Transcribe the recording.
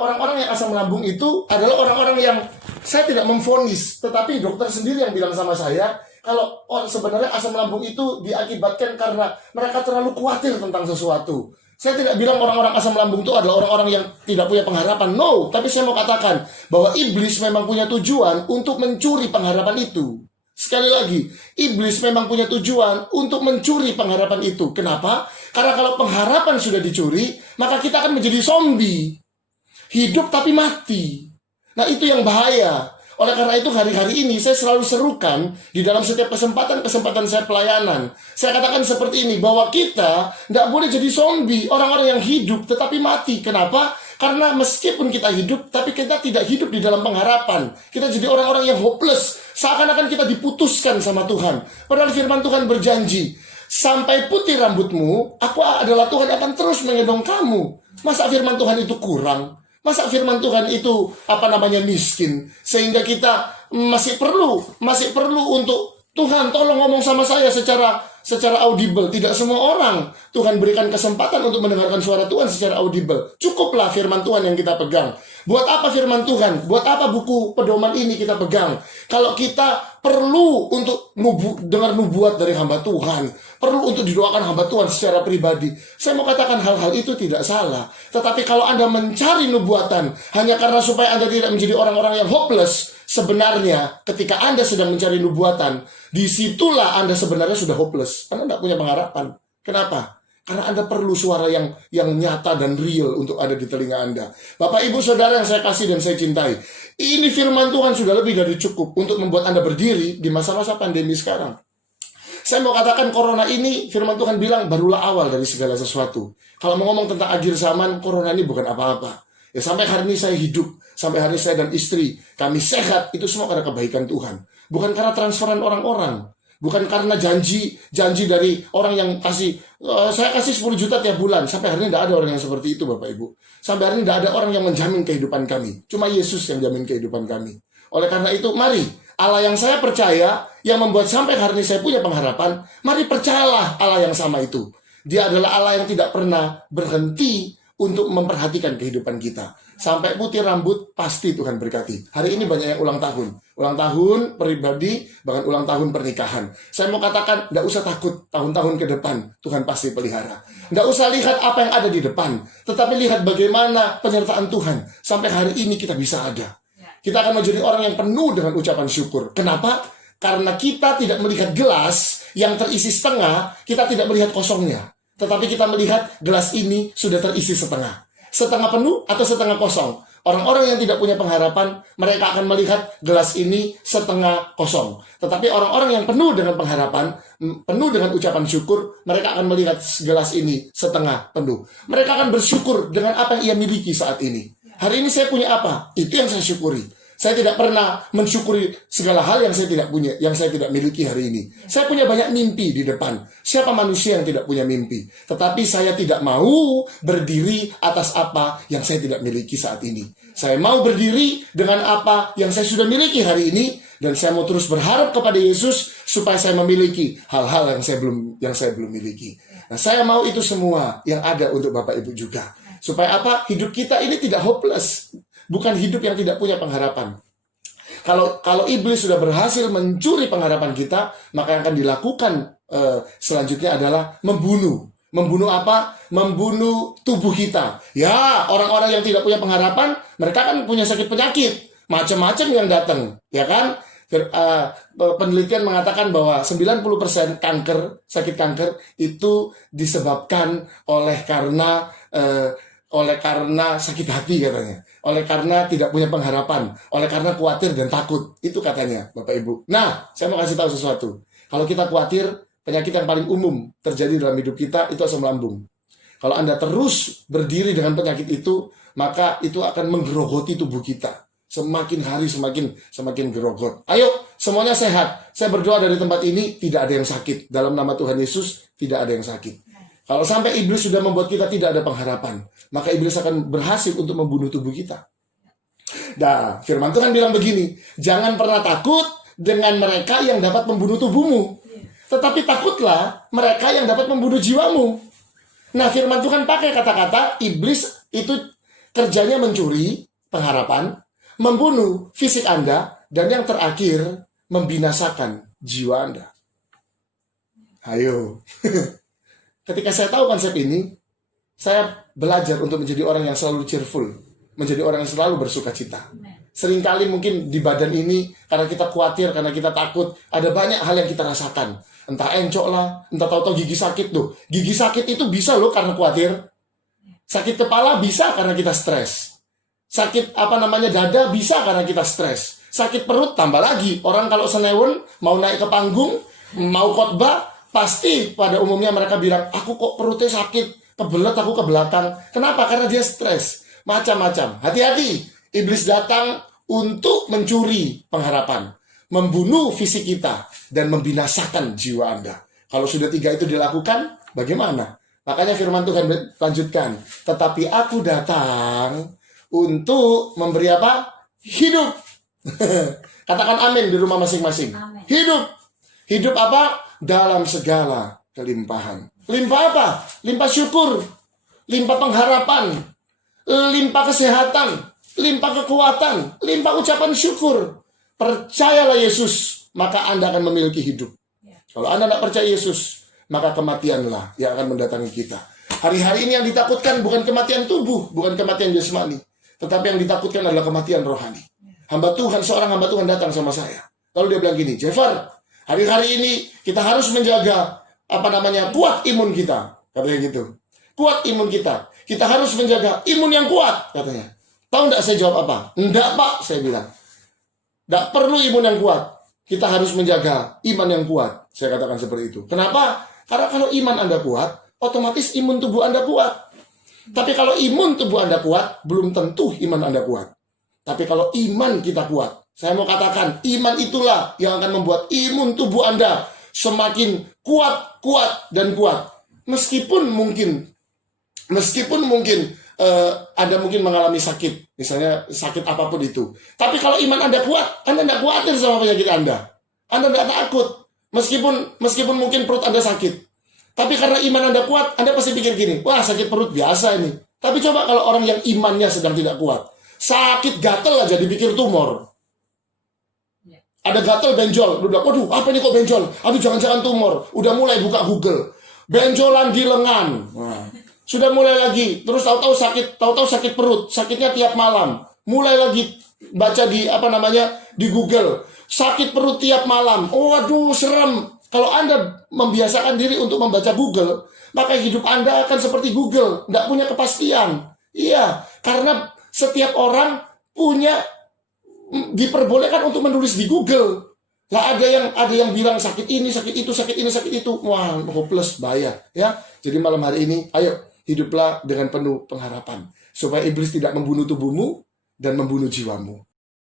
orang-orang yang asam lambung itu adalah orang-orang yang saya tidak memvonis, tetapi dokter sendiri yang bilang sama saya kalau sebenarnya asam lambung itu diakibatkan karena mereka terlalu khawatir tentang sesuatu. Saya tidak bilang orang-orang asam lambung itu adalah orang-orang yang tidak punya pengharapan. No, tapi saya mau katakan bahwa iblis memang punya tujuan untuk mencuri pengharapan itu. Sekali lagi, iblis memang punya tujuan untuk mencuri pengharapan itu. Kenapa? Karena kalau pengharapan sudah dicuri, maka kita akan menjadi zombie. Hidup tapi mati. Nah, itu yang bahaya. Oleh karena itu hari-hari ini saya selalu serukan di dalam setiap kesempatan saya pelayanan. Saya katakan seperti ini, bahwa kita tidak boleh jadi zombie, orang-orang yang hidup tetapi mati. Kenapa? Karena meskipun kita hidup, tapi kita tidak hidup di dalam pengharapan. Kita jadi orang-orang yang hopeless. Seakan-akan kita diputuskan sama Tuhan. Padahal firman Tuhan berjanji, sampai putih rambutmu, aku adalah Tuhan akan terus menggendong kamu. Masa firman Tuhan itu kurang? Masa firman Tuhan itu miskin? Sehingga kita masih perlu untuk Tuhan tolong ngomong sama saya secara audible. Tidak semua orang Tuhan berikan kesempatan untuk mendengarkan suara Tuhan secara audible. Cukuplah firman Tuhan yang kita pegang. Buat apa firman Tuhan? Buat apa buku pedoman ini kita pegang? Kalau kita perlu untuk dengar nubuat dari hamba Tuhan, perlu untuk didoakan hamba Tuhan secara pribadi, saya mau katakan hal-hal itu tidak salah. Tetapi kalau Anda mencari nubuatan hanya karena supaya Anda tidak menjadi orang-orang yang hopeless, sebenarnya ketika Anda sedang mencari nubuatan, disitulah Anda sebenarnya sudah hopeless. Anda tidak punya pengharapan. Kenapa? Karena Anda perlu suara yang nyata dan real untuk ada di telinga Anda. Bapak, Ibu, Saudara yang saya kasih dan saya cintai, ini firman Tuhan sudah lebih dari cukup untuk membuat Anda berdiri di masa-masa pandemi sekarang. Saya mau katakan corona ini, firman Tuhan bilang, barulah awal dari segala sesuatu. Kalau mau ngomong tentang akhir zaman, corona ini bukan apa-apa. Ya, sampai hari ini saya hidup, sampai hari ini saya dan istri, kami sehat, itu semua karena kebaikan Tuhan. Bukan karena transferan orang-orang. Bukan karena janji dari orang yang saya kasih 10 juta tiap bulan. Sampai hari ini tidak ada orang yang seperti itu, Bapak Ibu. Sampai hari ini tidak ada orang yang menjamin kehidupan kami. Cuma Yesus yang jamin kehidupan kami. Oleh karena itu, mari Allah yang saya percaya, yang membuat sampai hari ini saya punya pengharapan, mari percayalah Allah yang sama itu. Dia adalah Allah yang tidak pernah berhenti untuk memperhatikan kehidupan kita. Sampai putih rambut, pasti Tuhan berkati. Hari ini banyak yang ulang tahun. Ulang tahun pribadi, bahkan ulang tahun pernikahan. Saya mau katakan, tidak usah takut tahun-tahun ke depan. Tuhan pasti pelihara. Tidak usah lihat apa yang ada di depan. Tetapi lihat bagaimana penyertaan Tuhan. Sampai hari ini kita bisa ada. Kita akan menjadi orang yang penuh dengan ucapan syukur. Kenapa? Karena kita tidak melihat gelas yang terisi setengah, kita tidak melihat kosongnya. Tetapi kita melihat gelas ini sudah terisi setengah. Setengah penuh atau setengah kosong. Orang-orang yang tidak punya pengharapan, mereka akan melihat gelas ini setengah kosong. Tetapi orang-orang yang penuh dengan pengharapan, penuh dengan ucapan syukur, mereka akan melihat gelas ini setengah penuh. Mereka akan bersyukur dengan apa yang ia miliki saat ini. Hari ini saya punya apa? Itu yang saya syukuri. Saya tidak pernah mensyukuri segala hal yang saya tidak punya, yang saya tidak miliki hari ini. Saya punya banyak mimpi di depan. Siapa manusia yang tidak punya mimpi? Tetapi saya tidak mau berdiri atas apa yang saya tidak miliki saat ini. Saya mau berdiri dengan apa yang saya sudah miliki hari ini, dan saya mau terus berharap kepada Yesus supaya saya memiliki hal-hal yang saya belum miliki. Nah, saya mau itu semua yang ada untuk Bapak Ibu juga. Supaya apa? Hidup kita ini tidak hopeless. Bukan hidup yang tidak punya pengharapan. Kalau iblis sudah berhasil mencuri pengharapan kita, maka yang akan dilakukan selanjutnya adalah membunuh. Membunuh apa? Membunuh tubuh kita. Ya, orang-orang yang tidak punya pengharapan, mereka kan punya sakit penyakit. Macam-macam yang datang. Ya kan? Penelitian mengatakan bahwa 90% sakit kanker itu disebabkan oleh karena sakit hati katanya. Oleh karena tidak punya pengharapan. Oleh karena khawatir dan takut. Itu katanya, Bapak Ibu. Nah, saya mau kasih tahu sesuatu. Kalau kita khawatir, penyakit yang paling umum terjadi dalam hidup kita itu asam lambung. Kalau Anda terus berdiri dengan penyakit itu, maka itu akan menggerogoti tubuh kita. Semakin hari semakin gerogot. Ayo, semuanya sehat. Saya berdoa dari tempat ini, tidak ada yang sakit. Dalam nama Tuhan Yesus, tidak ada yang sakit. Kalau sampai iblis sudah membuat kita tidak ada pengharapan, maka iblis akan berhasil untuk membunuh tubuh kita. Nah, firman Tuhan bilang begini, jangan pernah takut dengan mereka yang dapat membunuh tubuhmu, tetapi takutlah mereka yang dapat membunuh jiwamu. Nah, firman Tuhan pakai kata-kata iblis itu Kerjanya mencuri pengharapan, membunuh fisik Anda, dan yang terakhir, membinasakan jiwa Anda. Ayo. Ketika saya tahu konsep ini, saya belajar untuk menjadi orang yang selalu cheerful, menjadi orang yang selalu bersuka cita. Seringkali mungkin di badan ini, karena kita khawatir, karena kita takut, ada banyak hal yang kita rasakan. Entah encok lah, entah tahu-tahu gigi sakit tuh. Gigi sakit itu bisa loh karena khawatir. Sakit kepala bisa karena kita stres. Sakit dada bisa karena kita stres. Sakit perut tambah lagi. Orang kalau senewen, mau naik ke panggung, mau khotbah, pasti pada umumnya mereka bilang, aku kok perutnya sakit, kebelet aku ke belakang. Kenapa? Karena dia stres. Macam-macam. Hati-hati. Iblis datang untuk mencuri pengharapan, membunuh fisik kita, dan membinasakan jiwa Anda. Kalau sudah 3 itu dilakukan, bagaimana? Makanya firman Tuhan lanjutkan. Tetapi aku datang untuk memberi apa? Hidup. Katakan amin di rumah masing-masing. Amin. Hidup. Hidup apa? Dalam segala kelimpahan. Limpah apa? Limpah syukur. Limpah pengharapan. Limpah kesehatan. Limpah kekuatan. Limpah ucapan syukur. Percayalah Yesus, maka Anda akan memiliki hidup. Kalau Anda tidak percaya Yesus, maka kematianlah yang akan mendatangi kita. Hari-hari ini yang ditakutkan bukan kematian tubuh, bukan kematian jasmani, tetapi yang ditakutkan adalah kematian rohani. Seorang hamba Tuhan datang sama saya. Lalu dia bilang gini, Jeffer, hari-hari ini kita harus menjaga kuat imun kita, katanya gitu. Kuat imun kita. Kita harus menjaga imun yang kuat, katanya. Tahu enggak saya jawab apa? Enggak, Pak, saya bilang. Enggak perlu imun yang kuat. Kita harus menjaga iman yang kuat. Saya katakan seperti itu. Kenapa? Karena kalau iman Anda kuat, otomatis imun tubuh Anda kuat. Tapi kalau imun tubuh Anda kuat, belum tentu iman Anda kuat. Tapi kalau iman kita kuat, saya mau katakan, iman itulah yang akan membuat imun tubuh Anda semakin kuat, dan kuat. Meskipun mungkin Anda mungkin mengalami sakit, misalnya sakit apapun itu. Tapi kalau iman Anda kuat, Anda tidak khawatir sama penyakit Anda. Anda tidak takut, meskipun mungkin perut Anda sakit. Tapi karena iman Anda kuat, Anda pasti pikir gini, wah sakit perut biasa ini. Tapi coba kalau orang yang imannya sedang tidak kuat, sakit gatel aja dipikir tumor. Ada gatel benjol, udah, waduh apa ini kok benjol? Aduh jangan-jangan tumor. Udah mulai buka Google, benjolan di lengan. Nah, sudah mulai lagi, terus tahu-tahu sakit perut, sakitnya tiap malam. Mulai lagi baca di Google, sakit perut tiap malam. Oh, waduh serem. Kalau Anda membiasakan diri untuk membaca Google, maka hidup Anda akan seperti Google, nggak punya kepastian. Iya, karena setiap orang diperbolehkan untuk menulis di Google. Lah ada yang bilang sakit ini, sakit itu, sakit ini, sakit itu. Wah, hopeless, bahaya, ya. Jadi malam hari ini, ayo hiduplah dengan penuh pengharapan supaya iblis tidak membunuh tubuhmu dan membunuh jiwamu.